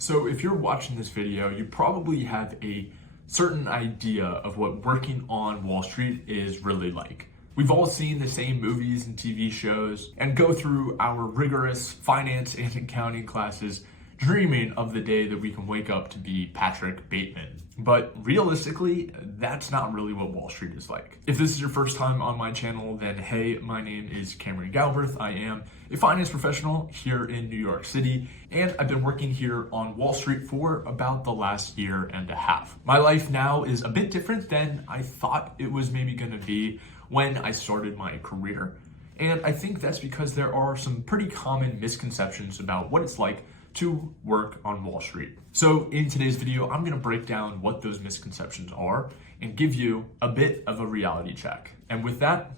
So if you're watching this video, you probably have a certain idea of what working on Wall Street is really like. We've all seen the same movies and TV shows and go through our rigorous finance and accounting classes dreaming of the day that we can wake up to be Patrick Bateman. But realistically, that's not really what Wall Street is like. If this is your first time on my channel, then hey, my name is Cameron Galbraith. I am a finance professional here in New York City, and I've been working here on Wall Street for about the last year and a half. My life now is a bit different than I thought it was maybe gonna be when I started my career. And I think that's because there are some pretty common misconceptions about what it's like to work on Wall Street. So in today's video, I'm gonna break down what those misconceptions are and give you a bit of a reality check. And with that,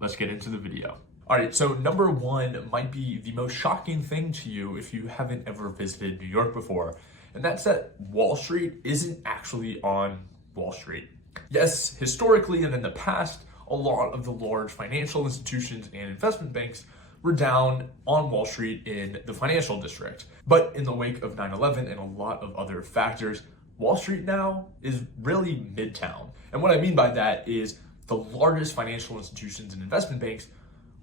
let's get into the video. All right, so number one might be the most shocking thing to you if you haven't ever visited New York before, and that's that Wall Street isn't actually on Wall Street. Yes, historically and in the past, a lot of the large financial institutions and investment banks were down on Wall Street in the financial district. But in the wake of 9/11 and a lot of other factors, Wall Street now is really Midtown. And what I mean by that is the largest financial institutions and investment banks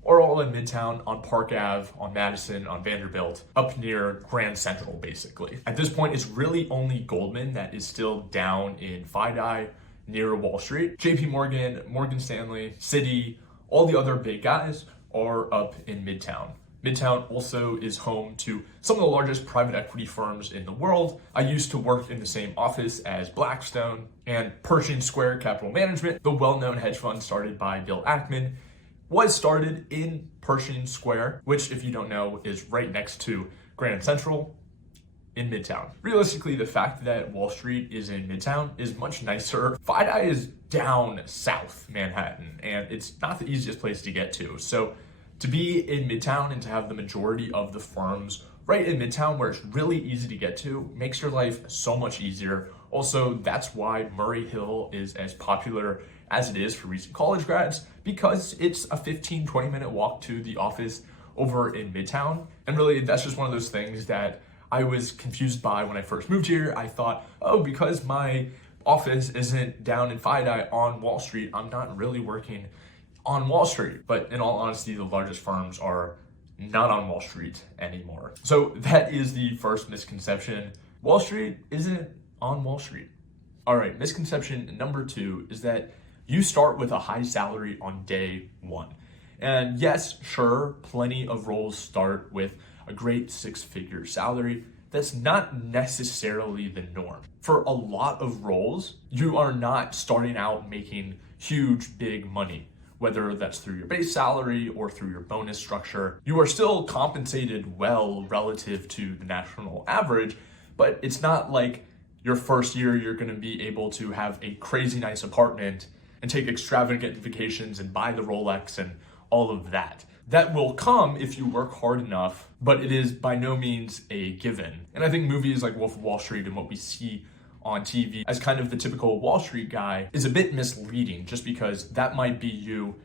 are all in Midtown, on Park Ave, on Madison, on Vanderbilt, up near Grand Central, basically. At this point, it's really only Goldman that is still down in FiDi near Wall Street. JP Morgan, Morgan Stanley, Citi, all the other big guys are up in Midtown. Midtown also is home to some of the largest private equity firms in the world. I used to work in the same office as Blackstone and Pershing Square Capital Management, the well-known hedge fund started by Bill Ackman, was started in Pershing Square, which, if you don't know, is right next to Grand Central in Midtown. Realistically, the fact that Wall Street is in Midtown is much nicer. FiDi is down south Manhattan, and it's not the easiest place to get to. So to be in Midtown and to have the majority of the firms right in Midtown where it's really easy to get to makes your life so much easier. Also, that's why Murray Hill is as popular as it is for recent college grads, because it's a 15-20 minute walk to the office over in Midtown. And really, that's just one of those things that I was confused by when I first moved here. I thought, oh, because my office isn't down in FiDi on Wall Street, I'm not really working on Wall Street. But in all honesty, the largest firms are not on Wall Street anymore. So that is the first misconception. Wall Street isn't on Wall Street. All right, misconception number two is that you start with a high salary on day one. And yes, sure, plenty of roles start with a great six-figure salary. That's not necessarily the norm. For a lot of roles, you are not starting out making huge, big money, whether that's through your base salary or through your bonus structure. You are still compensated well relative to the national average, but it's not like your first year you're gonna be able to have a crazy nice apartment and take extravagant vacations and buy the Rolex and all of that. That will come if you work hard enough, but it is by no means a given. And I think movies like Wolf of Wall Street and what we see on TV as kind of the typical Wall Street guy is a bit misleading, just because that might be you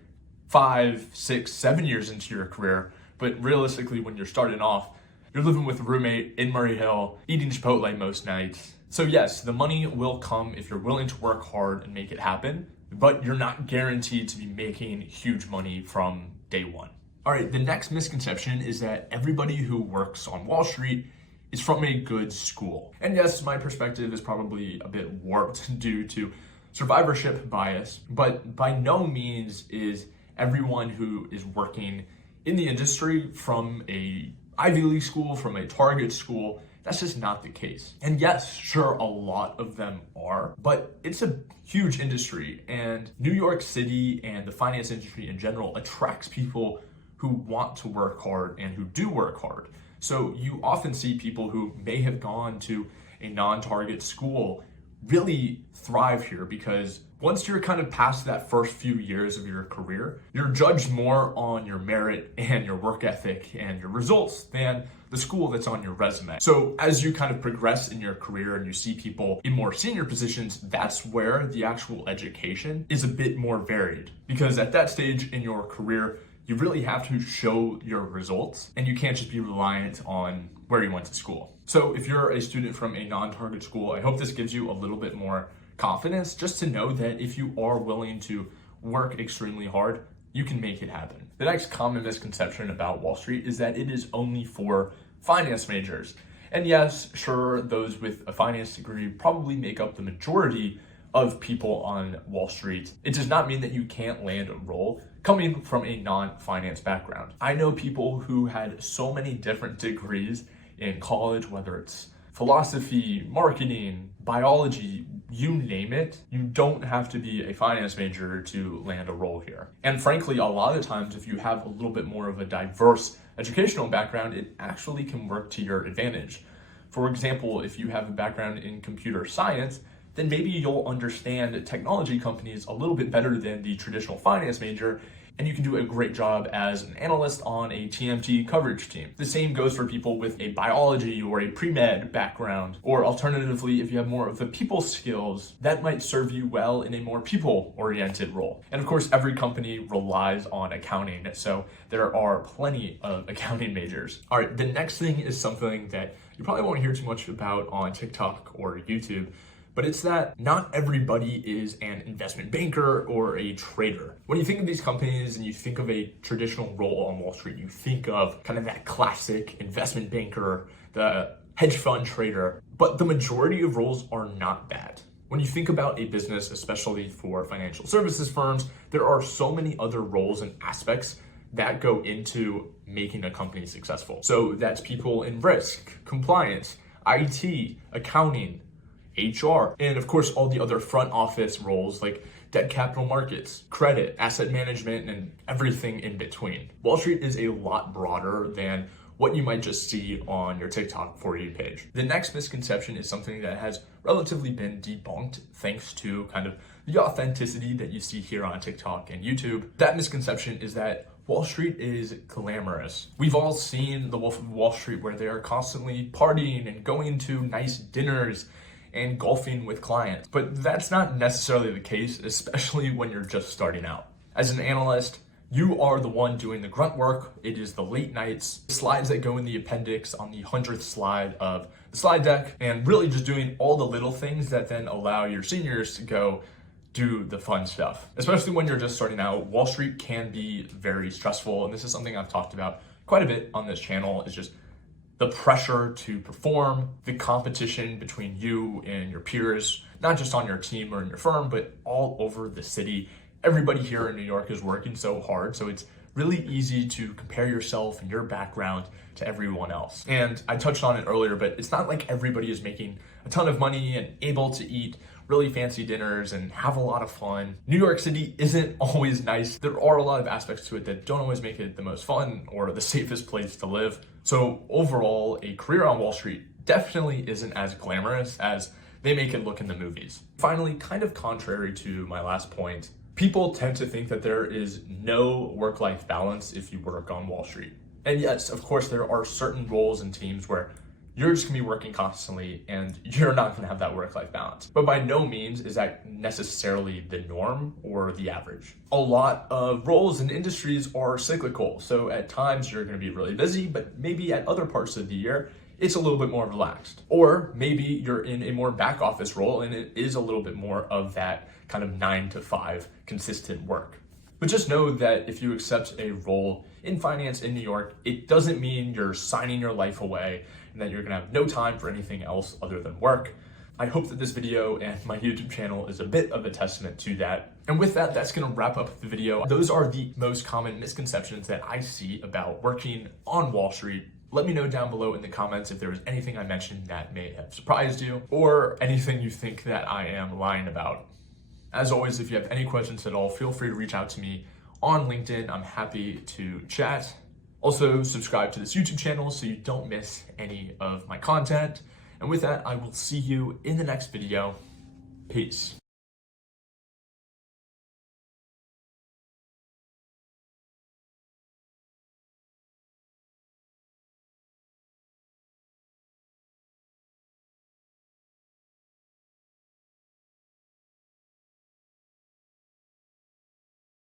5, 6, 7 years into your career. But realistically, when you're starting off, you're living with a roommate in Murray Hill, eating Chipotle most nights. So yes, the money will come if you're willing to work hard and make it happen, but you're not guaranteed to be making huge money from day one. All right, the next misconception is that everybody who works on Wall Street is from a good school. And yes, my perspective is probably a bit warped due to survivorship bias, but by no means is everyone who is working in the industry from a Ivy League school, from a Target school. That's just not the case. And yes, sure, a lot of them are, but it's a huge industry, and New York City and the finance industry in general attracts people who want to work hard and who do work hard. So you often see people who may have gone to a non-target school really thrive here, because once you're kind of past that first few years of your career, you're judged more on your merit and your work ethic and your results than the school that's on your resume. So as you kind of progress in your career and you see people in more senior positions, that's where the actual education is a bit more varied, because at that stage in your career, you really have to show your results, and you can't just be reliant on where you went to school. So if you're a student from a non-target school, I hope this gives you a little bit more confidence just to know that if you are willing to work extremely hard, you can make it happen. The next common misconception about Wall Street is that it is only for finance majors. And yes, sure, those with a finance degree probably make up the majority of people on Wall Street. It does not mean that you can't land a role coming from a non-finance background. I know people who had so many different degrees in college, whether it's philosophy, marketing, biology, you name it. You don't have to be a finance major to land a role here. And frankly, a lot of times, if you have a little bit more of a diverse educational background, it actually can work to your advantage. For example, if you have a background in computer science, then maybe you'll understand technology companies a little bit better than the traditional finance major, and you can do a great job as an analyst on a TMT coverage team. The same goes for people with a biology or a pre-med background, or alternatively, if you have more of the people skills, that might serve you well in a more people-oriented role. And of course, every company relies on accounting, so there are plenty of accounting majors. All right, the next thing is something that you probably won't hear too much about on TikTok or YouTube, but it's that not everybody is an investment banker or a trader. When you think of these companies and you think of a traditional role on Wall Street, you think of kind of that classic investment banker, the hedge fund trader, but the majority of roles are not that. When you think about a business, especially for financial services firms, there are so many other roles and aspects that go into making a company successful. So that's people in risk, compliance, IT, accounting, HR, and of course, all the other front office roles like debt capital markets, credit, asset management, and everything in between. Wall Street is a lot broader than what you might just see on your TikTok For You page. The next misconception is something that has relatively been debunked thanks to kind of the authenticity that you see here on TikTok and YouTube. That misconception is that Wall Street is glamorous. We've all seen The Wolf of Wall Street where they are constantly partying and going to nice dinners and golfing with clients. But that's not necessarily the case, especially when you're just starting out. As an analyst, you are the one doing the grunt work. It is the late nights, the slides that go in the appendix on the 100th slide of the slide deck, and really just doing all the little things that then allow your seniors to go do the fun stuff. Especially when you're just starting out, Wall Street can be very stressful. And this is something I've talked about quite a bit on this channel, is just the pressure to perform, the competition between you and your peers, not just on your team or in your firm, but all over the city. Everybody here in New York is working so hard, so it's really easy to compare yourself and your background to everyone else. And I touched on it earlier, but it's not like everybody is making a ton of money and able to eat really fancy dinners and have a lot of fun. New York City isn't always nice. There are a lot of aspects to it that don't always make it the most fun or the safest place to live. So overall, a career on Wall Street definitely isn't as glamorous as they make it look in the movies. Finally, kind of contrary to my last point, people tend to think that there is no work-life balance if you work on Wall Street. And yes, of course, there are certain roles and teams where you're just gonna be working constantly and you're not gonna have that work-life balance. But by no means is that necessarily the norm or the average. A lot of roles and industries are cyclical. So at times you're gonna be really busy, but maybe at other parts of the year, it's a little bit more relaxed. Or maybe you're in a more back office role and it is a little bit more of that kind of 9 to 5 consistent work. But just know that if you accept a role in finance in New York, it doesn't mean you're signing your life away and that you're gonna have no time for anything else other than work. I hope that this video and my YouTube channel is a bit of a testament to that. And with that, that's gonna wrap up the video. Those are the most common misconceptions that I see about working on Wall Street. Let me know down below in the comments if there was anything I mentioned that may have surprised you or anything you think that I am lying about. As always, if you have any questions at all, feel free to reach out to me on LinkedIn. I'm happy to chat. Also, subscribe to this YouTube channel so you don't miss any of my content. And with that, I will see you in the next video. Peace.